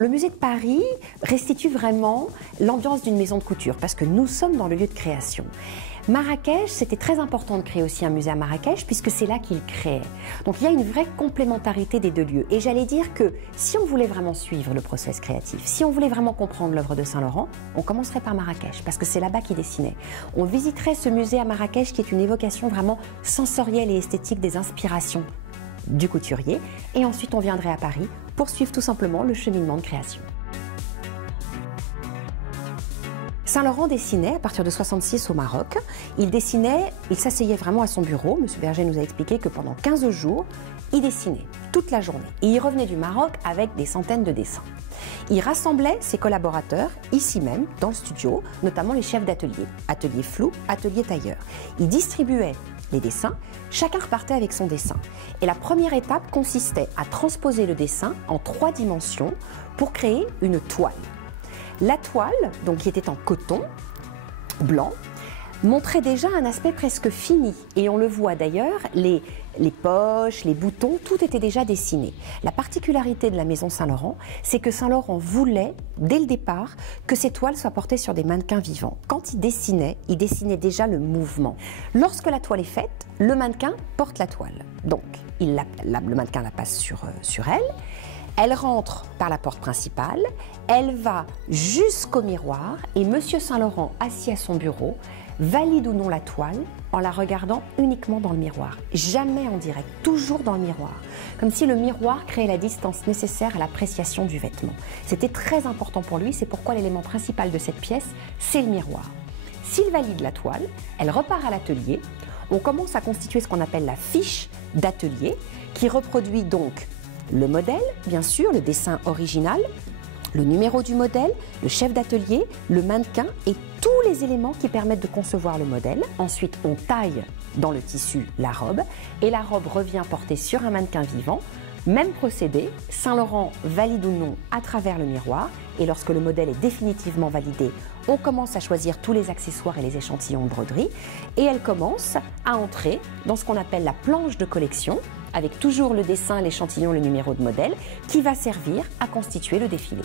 Le musée de Paris restitue vraiment l'ambiance d'une maison de couture parce que nous sommes dans le lieu de création. Marrakech, c'était très important de créer aussi un musée à Marrakech puisque c'est là qu'il créait. Donc il y a une vraie complémentarité des deux lieux. Et j'allais dire que si on voulait vraiment suivre le process créatif, si on voulait vraiment comprendre l'œuvre de Saint-Laurent, on commencerait par Marrakech parce que c'est là-bas qu'il dessinait. On visiterait ce musée à Marrakech qui est une évocation vraiment sensorielle et esthétique des inspirations du couturier. Et ensuite on viendrait à Paris pour suivre tout simplement le cheminement de création. Saint-Laurent dessinait à partir de 1966 au Maroc. Il dessinait, il s'asseyait vraiment à son bureau. Monsieur Berger nous a expliqué que pendant 15 jours, il dessinait toute la journée. Et il revenait du Maroc avec des centaines de dessins. Il rassemblait ses collaborateurs ici même, dans le studio, notamment les chefs d'atelier, atelier flou, atelier tailleur. Il distribuait les dessins, chacun repartait avec son dessin. Et la première étape consistait à transposer le dessin en 3 dimensions pour créer une toile. La toile, donc qui était en coton blanc, montrait déjà un aspect presque fini. Et on le voit d'ailleurs, les poches, les boutons, tout était déjà dessiné. La particularité de la maison Saint-Laurent, c'est que Saint-Laurent voulait, dès le départ, que ces toiles soient portées sur des mannequins vivants. Quand il dessinait déjà le mouvement. Lorsque la toile est faite, le mannequin porte la toile. Donc, le mannequin la passe sur elle. Elle rentre par la porte principale, elle va jusqu'au miroir et Monsieur Saint-Laurent, assis à son bureau, valide ou non la toile en la regardant uniquement dans le miroir. Jamais en direct, toujours dans le miroir. Comme si le miroir créait la distance nécessaire à l'appréciation du vêtement. C'était très important pour lui, c'est pourquoi l'élément principal de cette pièce, c'est le miroir. S'il valide la toile, elle repart à l'atelier. On commence à constituer ce qu'on appelle la fiche d'atelier qui reproduit donc le modèle, bien sûr, le dessin original, le numéro du modèle, le chef d'atelier, le mannequin et tous les éléments qui permettent de concevoir le modèle. Ensuite, on taille dans le tissu la robe et la robe revient portée sur un mannequin vivant. Même procédé, Saint-Laurent valide ou non à travers le miroir et lorsque le modèle est définitivement validé, on commence à choisir tous les accessoires et les échantillons de broderie et elle commence à entrer dans ce qu'on appelle la planche de collection avec toujours le dessin, l'échantillon, le numéro de modèle qui va servir à constituer le défilé.